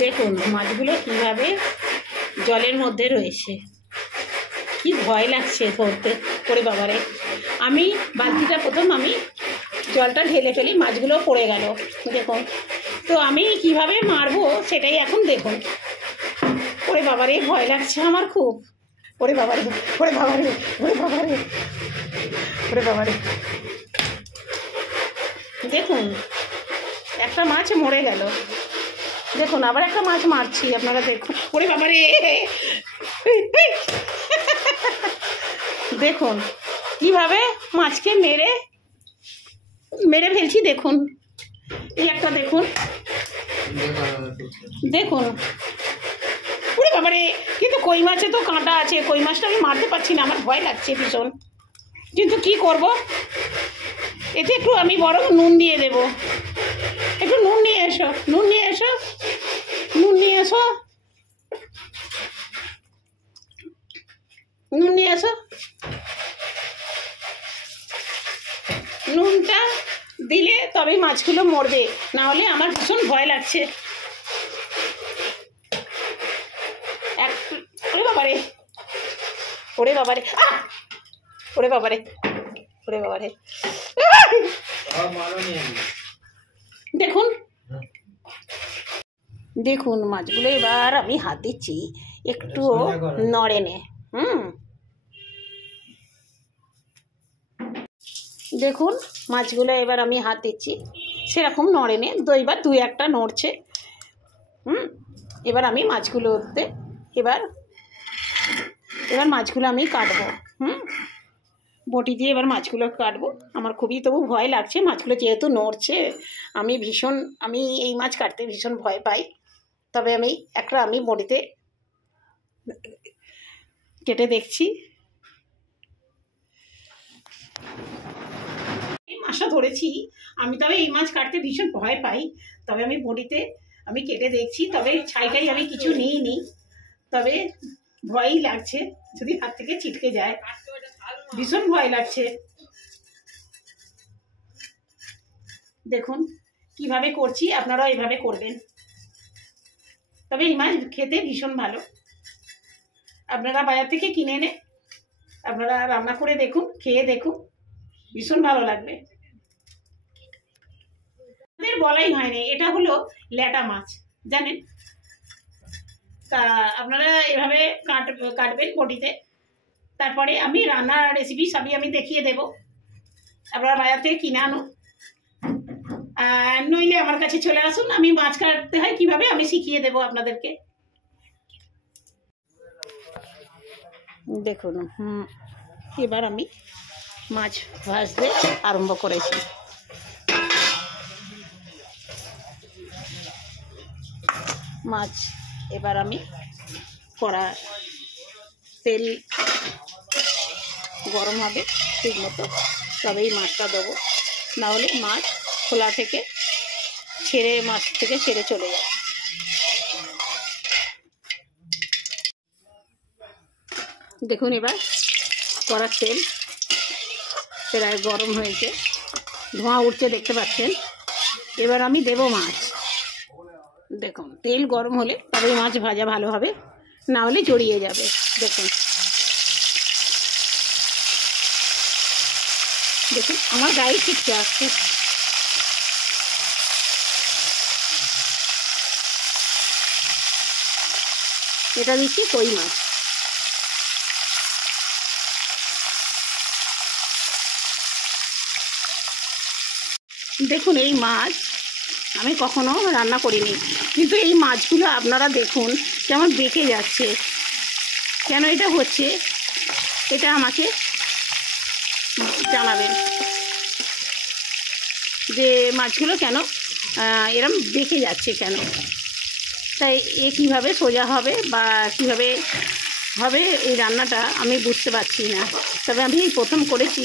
দেখুন মাছগুলো কীভাবে জলের মধ্যে রয়েছে, কি ভয় লাগছে ধরতে করে বাবারে। আমি বালতিটা প্রথম আমি জলটা ঢেলে ফেলি, মাছগুলো পড়ে গেল দেখুন। তো আমি কিভাবে মারবো সেটাই এখন দেখুন। ওরে বাবারে ভয় লাগছে আমার খুব। ওরে বাবারে, ওরে বাবারে, ওরে বাবারে, ওরে বাবারে। দেখুন একটা মাছ মরে গেল, দেখুন আবার একটা মাছ মারছি, আপনারা দেখুন। ওরে বাবারে, দেখুন কিভাবে মাছকে মেরে মেরে ফেলছি দেখুন। এই একটা দেখুন, দেখুন। ওরে বাবারে, কিন্তু কই মাছে তো কাঁটা আছে, কই মাছটা আমি মারতে পারছি না, আমার ভয় লাগছে ভীষণ। কিন্তু কি করব, এতে একটু আমি বরং নুন দিয়ে দেব। একটু নুন নিয়ে এসো, নুন নিয়ে এসো, নুন নিয়ে এসো, নুন নিয়ে এসো। নুনটা দিলে তবেই মাছগুলো মরবে, না হলে আমার ভীষণ ভয় লাগছে। ওরে বাবারে, ওরে বাবারে, ওরে বাবারে, ওরে বাবারে। দেখুন দেখুন মাছগুলো এবার আমি হাত দিচ্ছি, একটু নড়ে নে। দেখুন মাছগুলো এবার আমি হাত দিচ্ছি, সেরকম নড়ে নে, এবার দুই একটা নড়ছে। এবার আমি মাছগুলোতে এবার মাছগুলো আমি কাটবো। বটি দিয়ে এবার মাছগুলো কাটবো। আমার খুবই তবু ভয় লাগছে, মাছগুলো যেহেতু নড়ছে। আমি এই মাছ কাটতে ভীষণ ভয় পাই। তবে আমি বটিতে কেটে দেখছি। এই মাছটা ধরেছি আমি, তবে এই মাছ কাটতে ভীষণ ভয় পাই। তবে আমি বটিতে কেটে দেখছি, তবে ছাইটাই আমি কিছু নিইনি, তবে ভয়ই লাগছে যদি হাত থেকে ছিটকে যায়, ভীষণ ভয় লাগছে। দেখুন কিভাবে করছি, আপনারাও এভাবে করবেন। তবে এই মাছ খেতে ভীষণ ভালো, আপনারা বাজার থেকে কিনে এনে আপনারা রান্না করে দেখুন, খেয়ে দেখুন, ভীষণ ভালো লাগবে। আমাদের বলাই হয়নি, এটা হলো ল্যাটা মাছ, জানেন? তা আপনারা এভাবে কাটবেন বটিতে। তারপরে আমি রান্নার রেসিপি সবই আমি দেখিয়ে দেব, আপনারা বাজার থেকে কিনে আনুন। নইলে আমার কাছে চলে আসুন, আমি মাছ কাটতে হয় কিভাবে আমি শিখিয়ে দেব আপনাদেরকে। দেখুন এবার আমি মাছ ভাজতে আরম্ভ করেছি। মাছ এবার আমি কড়া তেল গরম হবে ঠিক মতো, তবেই মাছটা দেবো, নাহলে মাছ খোলা থেকে মাছ থেকে ছেড়ে চলে যায়। দেখুন এবার কড়ার তেল প্রায় গরম হয়েছে, ধোঁয়া উঠছে দেখতে পাচ্ছেন। এবার আমি দেব মাছ। দেখুন তেল গরম হলে তবেই মাছ ভাজা ভালো হবে, না হলে জড়িয়ে যাবে। দেখুন দেখুন আমার গায়ে ছিটকে আসছে। এটা দিচ্ছি কই মাছ। দেখুন এই মাছ আমি কখনো রান্না করিনি, কিন্তু এই মাছগুলো আপনারা দেখুন কেমন বেঁকে যাচ্ছে। কেন এটা হচ্ছে, এটা আমাকে জানাবেন যে মাছগুলো কেন এরম বেঁকে যাচ্ছে কেন। তাই কীভাবে সোজা হবে বা কীভাবে হবে এই রান্নাটা আমি বুঝতে পারছি না। তবে আমি এই প্রথম করেছি,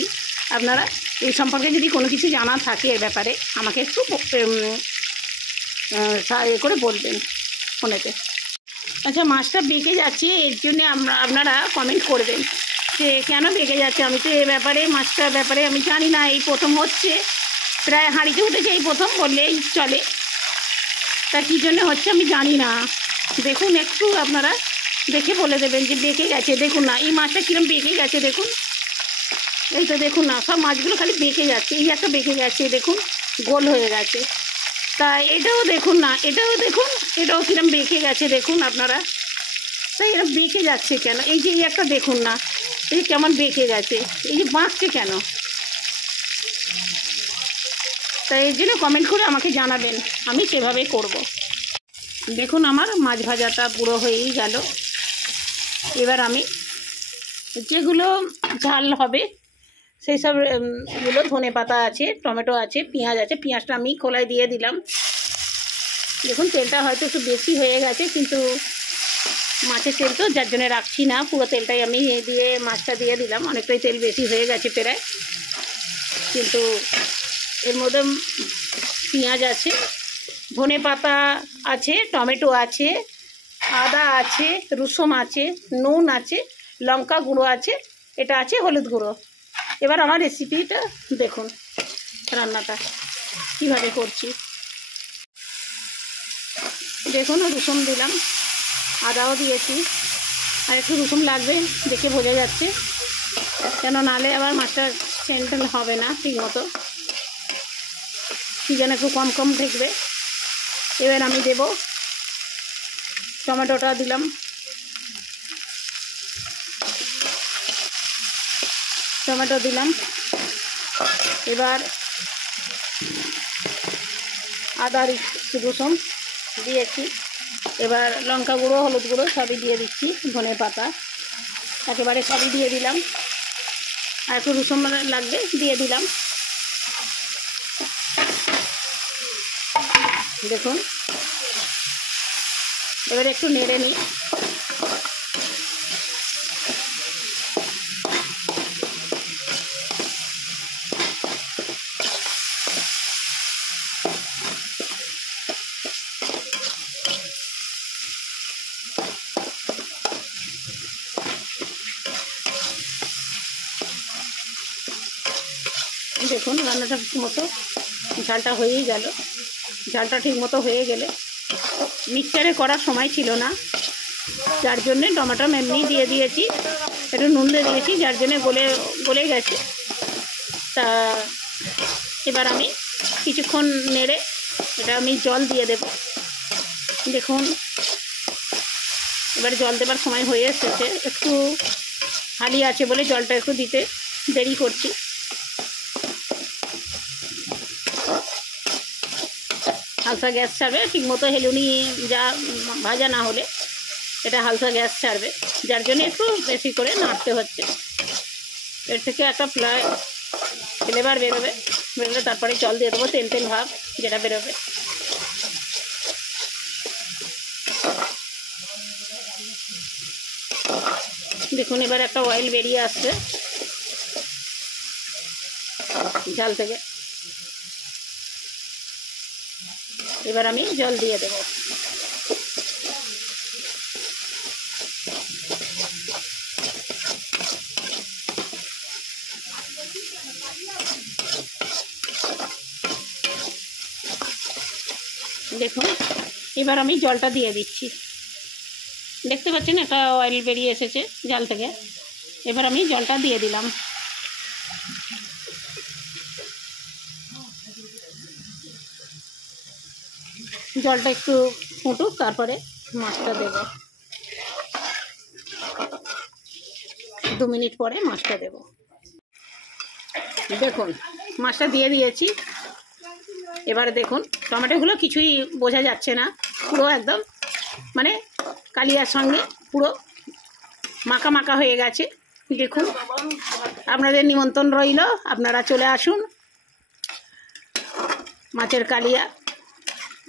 আপনারা এই সম্পর্কে যদি কোনো কিছু জানা থাকে এর ব্যাপারে আমাকে একটু করে বলবেন ফোনেতে। আচ্ছা মাছটা বেঁকে যাচ্ছে, এর জন্য আপনারা কমেন্ট করবেন যে কেন বেঁকে যাচ্ছে। আমি তো এই ব্যাপারে মাছটার ব্যাপারে আমি জানি না, এই প্রথম হচ্ছে, প্রায় হাঁড়িতে উঠেছে এই প্রথম বললেই চলে। তা কী জন্য হচ্ছে আমি জানি না। দেখুন একটু আপনারা দেখে বলে দেবেন যে বেঁকে গেছে। দেখুন না এই মাছটা কীরকম বেঁকে গেছে, দেখুন এই তো দেখুন না, সব মাছগুলো খালি বেঁকে যাচ্ছে। এই একটা বেঁকে গেছে, দেখুন গোল হয়ে গেছে। তা এটাও দেখুন না, এটাও দেখুন, এটাও কীরকম বেঁকে গেছে দেখুন আপনারা। তাই এরা বেঁকে যাচ্ছে কেন? এই যে এই একটা দেখুন না, এই কেমন বেঁকে গেছে, এই যে বাঁকছে কেন? তাই এর জন্য কমেন্ট করে আমাকে জানাবেন, আমি সেভাবে করব। দেখুন আমার মাছ ভাজাটা পুরো হয়েই গেল। এবার আমি যেগুলো ঝাল হবে সেই সবগুলো, ধনে পাতা আছে, টমেটো আছে, পেঁয়াজ আছে, পেঁয়াজটা আমি কড়াই দিয়ে দিলাম। দেখুন তেলটা হয়তো একটু বেশি হয়ে গেছে, কিন্তু মাছের তেল তো যার জন্য রাখছি না, পুরো তেলটাই আমি দিয়ে মাছটা দিয়ে দিলাম। অনেকটাই তেল বেশি হয়ে গেছে প্রায়, কিন্তু এর মধ্যে পেঁয়াজ আছে, ধনে পাতা আছে, টমেটো আছে, আদা আছে, রসুন আছে, নুন আছে, লঙ্কা গুঁড়ো আছে, এটা আছে হলুদ গুঁড়ো। এবার আমার রেসিপিটা দেখুন, রান্নাটা কীভাবে করছি। দেখুন রসুন দিলাম, আদাও দিয়েছি, আর একটু রসুন লাগবে, দেখে বোঝা যাচ্ছে, কেন নাহলে আবার মাছটা সেন্টেল হবে না ঠিক মতো, কি যেন একটু কম কম দেখবে। এবার আমি দেব টমেটোটা দিলাম, টমেটো দিলাম। এবার আদা রসুন দিয়েছি, এবার লঙ্কা গুঁড়ো, হলুদ গুঁড়ো সবই দিয়ে দিচ্ছি, ধনে পাতা একেবারে সবই দিয়ে দিলাম, আর একটু রসুন লাগবে দিয়ে দিলাম। দেখুন এবারে একটু নেড়ে নিই। দেখুন রান্নাটা ঠিক মতো ঝালটা হয়েই গেল। ঝালটা ঠিক মতো হয়ে গেলে, মিক্সচারে করার সময় ছিল না, যার জন্যে টমেটো এমনি দিয়ে দিয়েছি, একটু নুন দিয়ে দিয়েছি, যার জন্যে গলে গেছে। তা এবার আমি কিছুক্ষণ নেড়ে এটা আমি জল দিয়ে দেব। দেখুন এবার জল দেবার সময় হয়ে এসেছে, একটু হালি আছে বলে জলটা একটু দিতে দেরি করছি। হালকা গ্যাস ছাড়বে, ঠিকমতো হেলুনি যা ভাজা না হলে এটা হালকা গ্যাস ছাড়বে, যার জন্য একটু বেশি করে নাড়তে হচ্ছে। এর থেকে একটা ফ্লেভার বেরোবে, তারপরে জল দিয়ে দেবো, তেল তেল ভাব যেটা বেরোবে। দেখুন এবার একটা অয়েল বেরিয়ে আসছে ঝাল থেকে। এবার আমি জল দিয়ে দেব। দেখুন এবার আমি জলটা দিয়ে দিচ্ছি, দেখতে পাচ্ছেন একটা অয়েল বেরিয়ে এসেছে জাল থেকে। এবার আমি জলটা দিয়ে দিলাম। জলটা একটু ফুটুক, তারপরে মাছটা দেব। 2 মিনিট পরে মাছটা দেব। দেখুন মাছটা দিয়ে দিয়েছি। এবারে দেখুন টমেটোগুলো কিছুই বোঝা যাচ্ছে না, পুরো একদম মানে কালিয়ার সঙ্গে পুরো মাখা মাখা হয়ে গেছে। দেখুন আপনাদের নিমন্ত্রণ রইল, আপনারা চলে আসুন। মাছের কালিয়া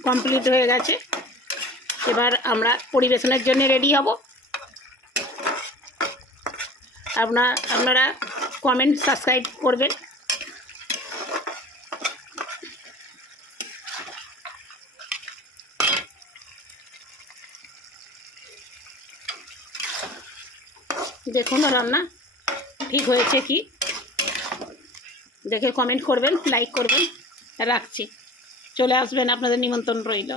কমপ্লিট হয়ে গেছে, এবার আমরা পরিবেশনের জন্য রেডি হব। আপনারা কমেন্ট সাবস্ক্রাইব করবেন। দেখুন রান্না ঠিক হয়েছে কি, দেখে কমেন্ট করবেন, লাইক করবেন। রাখছি, চলে আসবেন, আপনাদের নিমন্ত্রণ রইল।